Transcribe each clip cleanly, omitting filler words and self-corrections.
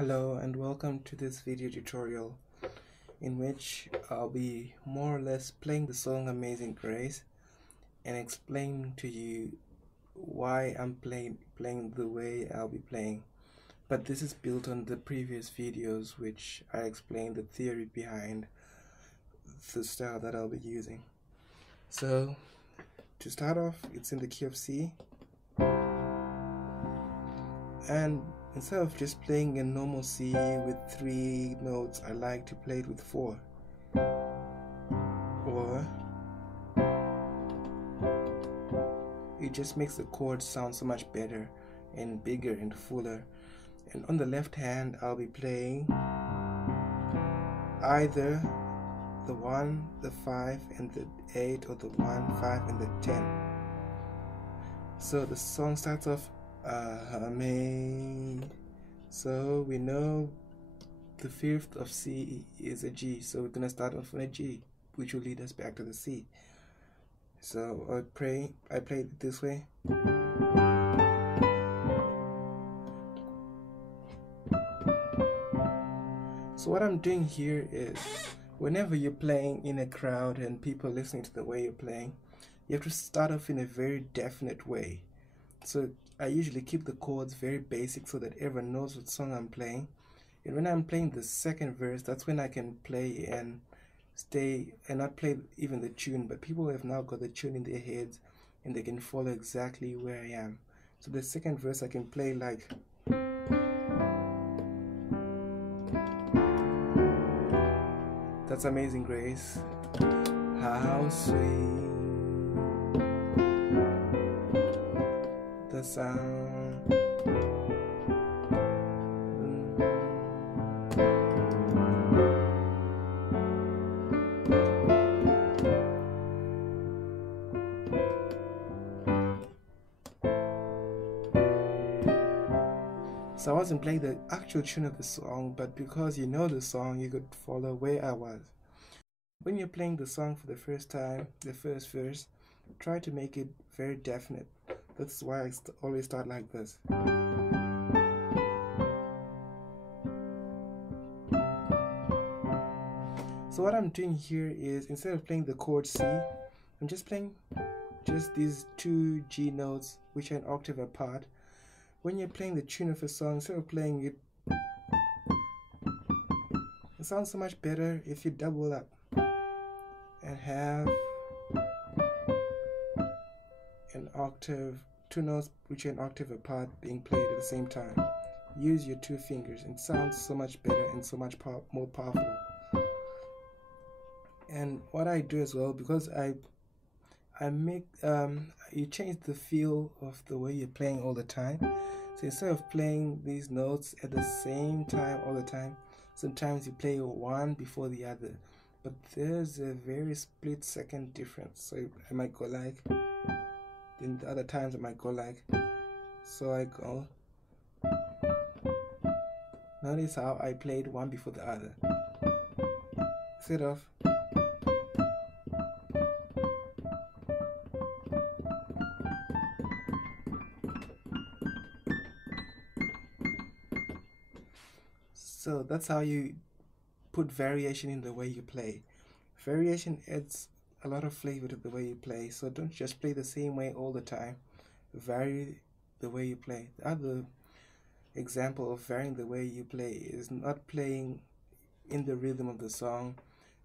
Hello and welcome to this video tutorial in which I'll be more or less playing the song Amazing Grace and explaining to you why I'm playing the way I'll be playing. But this is built on the previous videos which I explained the theory behind the style that I'll be using. So to start off, it's in the key of C, and instead of just playing a normal C with 3 notes, I like to play it with 4. Or it just makes the chords sound so much better and bigger and fuller. And on the left hand, I'll be playing either the 1, the 5, and the 8, or the 1, 5, and the 10. So the song starts off so we know the 5th of C is a G, so we're gonna start off on a G, which will lead us back to the C. So I play it this way. So what I'm doing here is, whenever you're playing in a crowd and people are listening to the way you're playing, you have to start off in a very definite way. So I usually keep the chords very basic so that everyone knows what song I'm playing. And when I'm playing the second verse, that's when I can play and stay and not play even the tune, but people have now got the tune in their heads and they can follow exactly where I am. So the second verse I can play like that's Amazing Grace. How sweet the sound. So I wasn't playing the actual tune of the song, but because you know the song, you could follow where I was. When you're playing the song for the first time, the first verse, try to make it very definite. That's why I always start like this. So what I'm doing here is, instead of playing the chord C, I'm just playing just these 2 G notes which are an octave apart. When you're playing the tune of a song, instead of playing it, it sounds so much better if you double up and have an octave, 2 notes which are an octave apart being played at the same time. Use your 2 fingers, it sounds so much better and so much more powerful. And what I do as well, because I make you change the feel of the way you're playing all the time. So instead of playing these notes at the same time all the time, sometimes you play one before the other, but there's a very split second difference. So I might go like, then the other times I might go like, so I go. Notice how I played one before the other. Instead of so that's how you put variation in the way you play. Variation adds a lot of flavor to the way you play, so don't just play the same way all the time. Vary the way you play. The other example of varying the way you play is not playing in the rhythm of the song.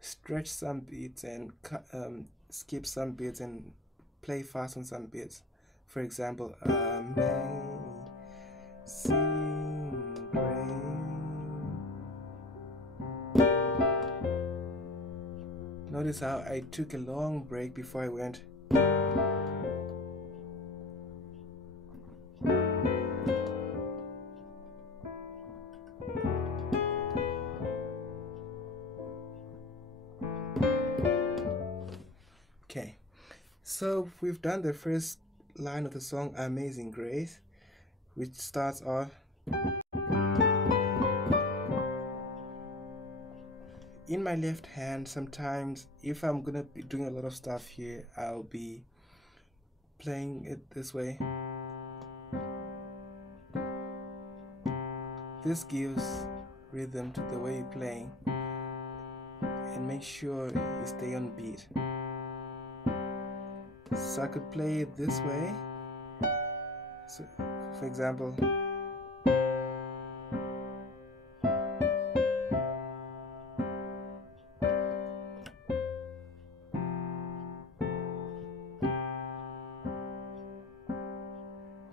Stretch some beats and skip some beats and play fast on some beats. For example, Amazing Grace. Notice how I took a long break before I went. Okay, so we've done the first line of the song Amazing Grace, which starts off in my left hand. Sometimes if I'm gonna be doing a lot of stuff here, I'll be playing it this way. this gives rhythm to the way you're playing, and make sure you stay on beat. So I could play it this way. So, for example,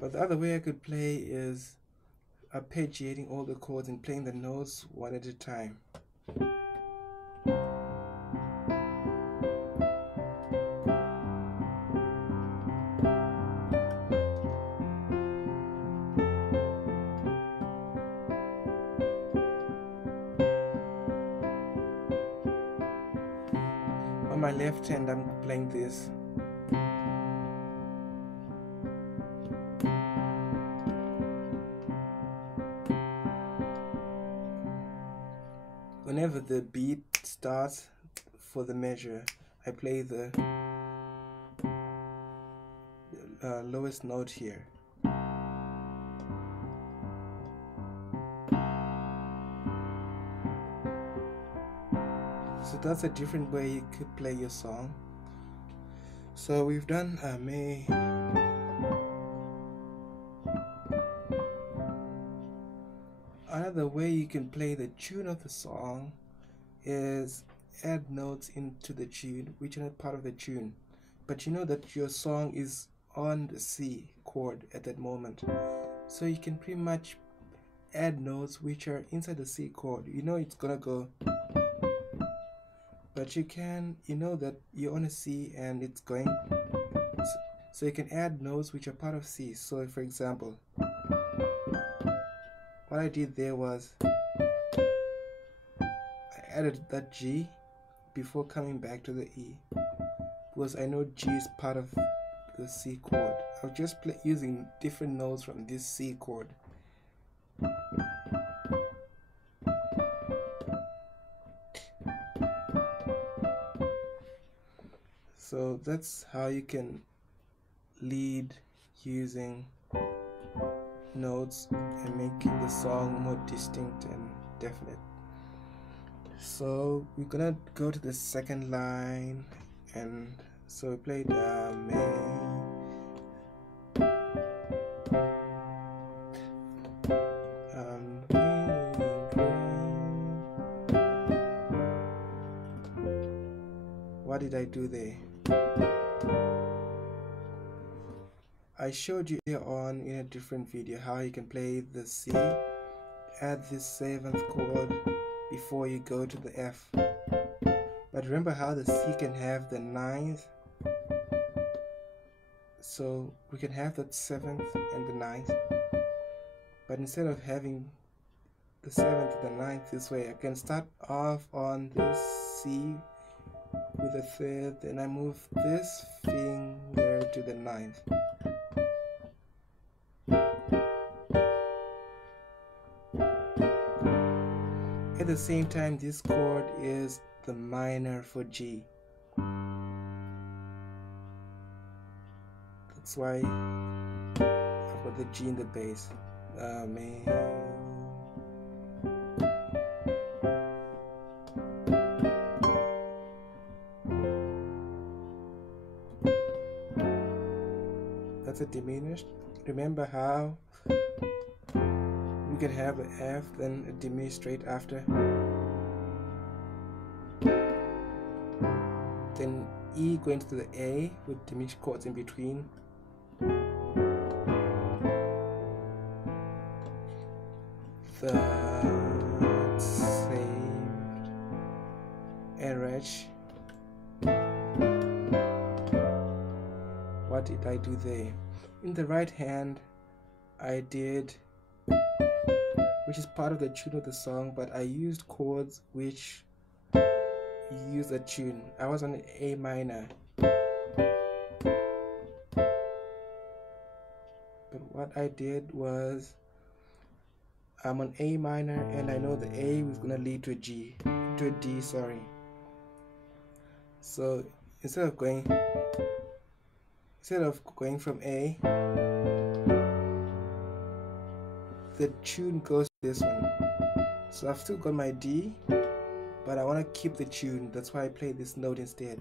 but the other way I could play is arpeggiating all the chords and playing the notes one at a time. On my left hand, I'm playing this. Whenever the beat starts for the measure, I play the lowest note here. So that's a different way you could play your song. So we've done May. Another way you can play the tune of the song is add notes into the tune which are not part of the tune, but you know that your song is on the C chord at that moment, so you can pretty much add notes which are inside the C chord. You know it's gonna go, but you know that you're on a C and it's going, so you can add notes which are part of C. So for example, what I did there was I added that G before coming back to the E, because I know G is part of the C chord. I'll just using different notes from this C chord. So that's how you can lead using notes and making the song more distinct and definite. So we're gonna go to the second line, and so we played May. What did I do there? I showed you earlier on in a different video how you can play the C, add this 7th chord before you go to the F. But remember how the C can have the 9th? So we can have that 7th and the 9th. But instead of having the 7th and the 9th this way, I can start off on this C with the 3rd, then I move this finger to the 9th. At the same time, this chord is the minor for G. That's why I've got the G in the bass. May. That's a diminished. Remember how we can have an F, then a diminished straight after, then E going to the A with diminished chords in between, third, saved, and wretch. What did I do there? In the right hand I did, which is part of the tune of the song, but I used chords which use a tune. I was on A minor, but what I did was I'm on A minor and I know the A is gonna lead to a G, to a D, sorry. So instead of going from A, the tune goes this one. So I've still got my D, but I want to keep the tune. That's why I play this note instead.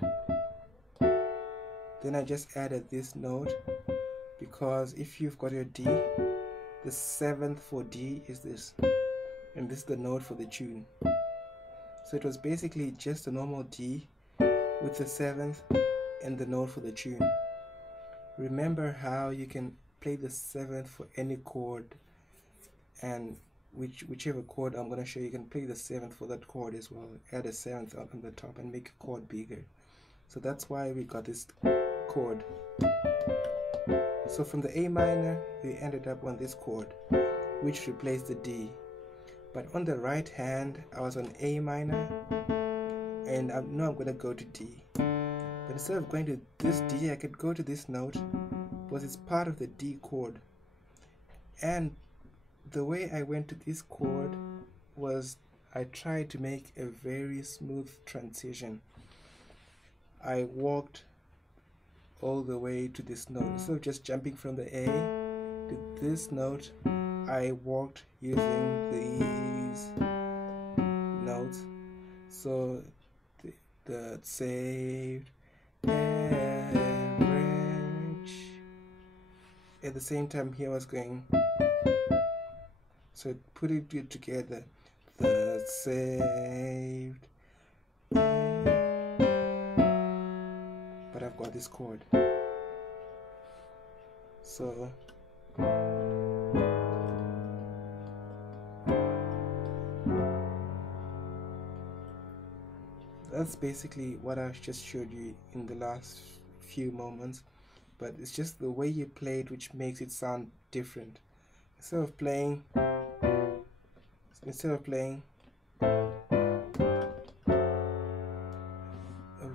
Then I just added this note, because if you've got your D, the 7th for D is this, and this is the note for the tune. So it was basically just a normal D with the 7th and the note for the tune. Remember how you can play the 7th for any chord, and whichever chord I'm going to show you, can play the 7th for that chord as well. Add a 7th on the top and make a chord bigger. So that's why we got this chord. So from the A minor, we ended up on this chord, which replaced the D. But on the right hand, I was on A minor, and I know I'm going to go to D. But instead of going to this D, I could go to this note, because it's part of the D chord. And the way I went to this chord was I tried to make a very smooth transition. I walked all the way to this note. Instead of just jumping from the A to this note, I walked using these notes. So the saved and rich. At the same time here I was going, so put it together, the saved, but I've got this chord. So that's basically what I just showed you in the last few moments, but it's just the way you play it which makes it sound different. Instead of playing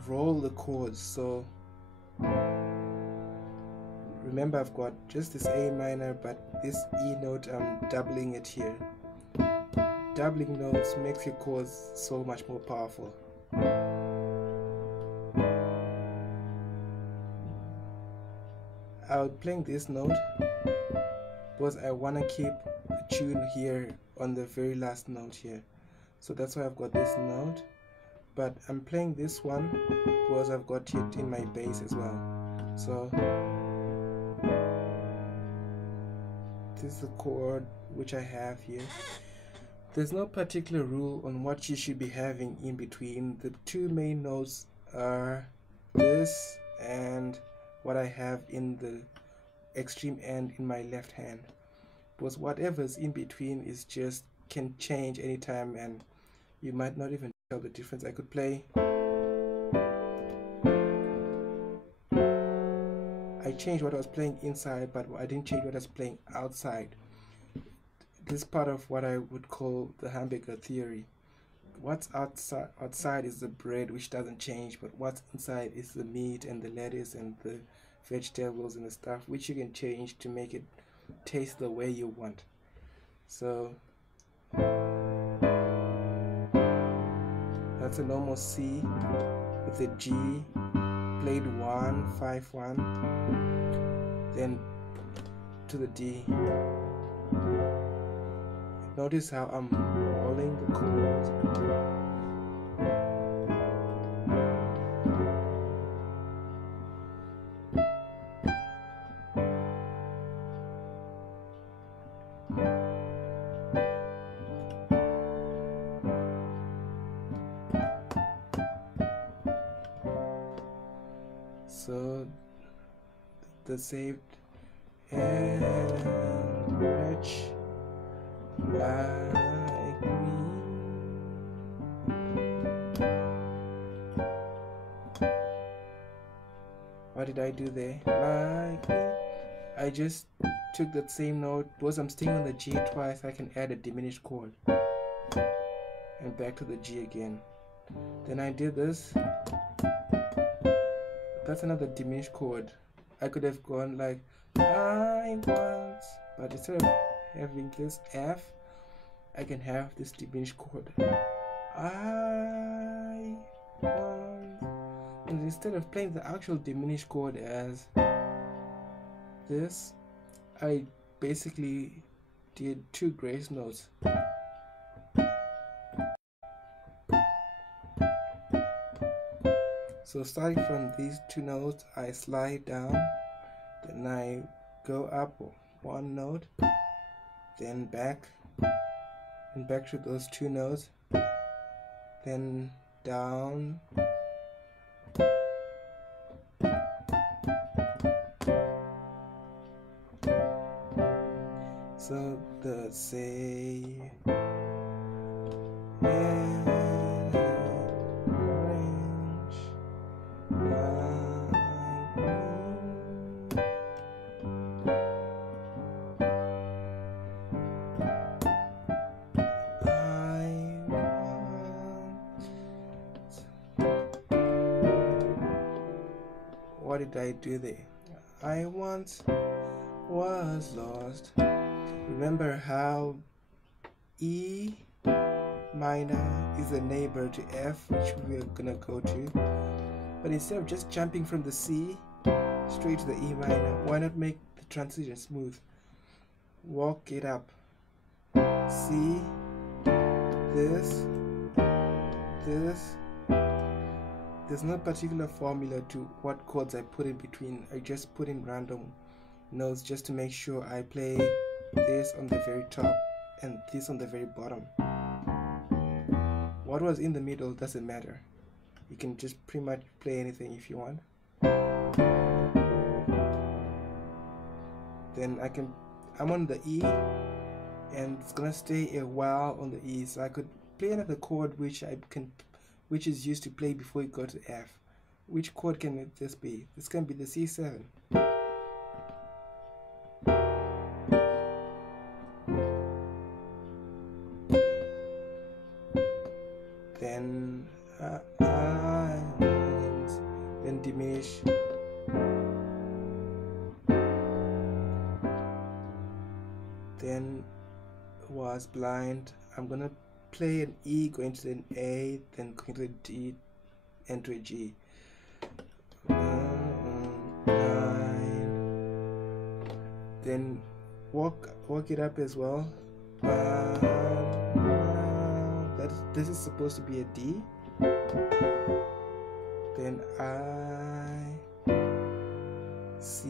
roll the chords. So remember, I've got just this A minor, but this E note, I'm doubling it here. Doubling notes makes your chords so much more powerful. I'm playing this note because I want to keep the tune here on the very last note here. So that's why I've got this note. But I'm playing this one because I've got it in my bass as well. So this is the chord which I have here. There's no particular rule on what you should be having in between. The two main notes are this and what I have in the extreme end in my left hand, because whatever's in between is just can change anytime and you might not even tell the difference. I could play, I changed what I was playing inside, but I didn't change what I was playing outside. This is part of what I would call the hamburger theory. What's outside is the bread, which doesn't change, but what's inside is the meat and the lettuce and the vegetables and the stuff, which you can change to make it taste the way you want. So that's a normal C with a G, played 1, 5, 1, then to the D. Notice how I'm rolling the chords. So the saved and rich like me. What did I do there? Like me. I just took that same note, because I'm staying on the G twice, I can add a diminished chord and back to the G again. Then I did this. That's another diminished chord. I could have gone like I want, but instead of having this F, I can have this diminished chord. I want, and instead of playing the actual diminished chord as this, I basically did 2 grace notes. So starting from these 2 notes, I slide down, then I go up 1 note, then back, and back to those 2 notes, then down, so the say what did I do there? I once was lost. Remember how E minor is a neighbor to F, which we're gonna go to. But instead of just jumping from the C straight to the E minor, why not make the transition smooth? Walk it up. C, this. There's no particular formula to what chords I put in between. I just put in random notes just to make sure I play this on the very top and this on the very bottom. What was in the middle doesn't matter. You can just pretty much play anything if you want. Then I'm on the E and it's gonna stay a while on the E, so I could play another chord which is used to play before you go to F. Which chord can this be? This can be the C7. Then then Diminished. Then was blind. I'm gonna play an E going to an A, then going to a D and to a G. Then walk it up as well. This is supposed to be a D. Then I C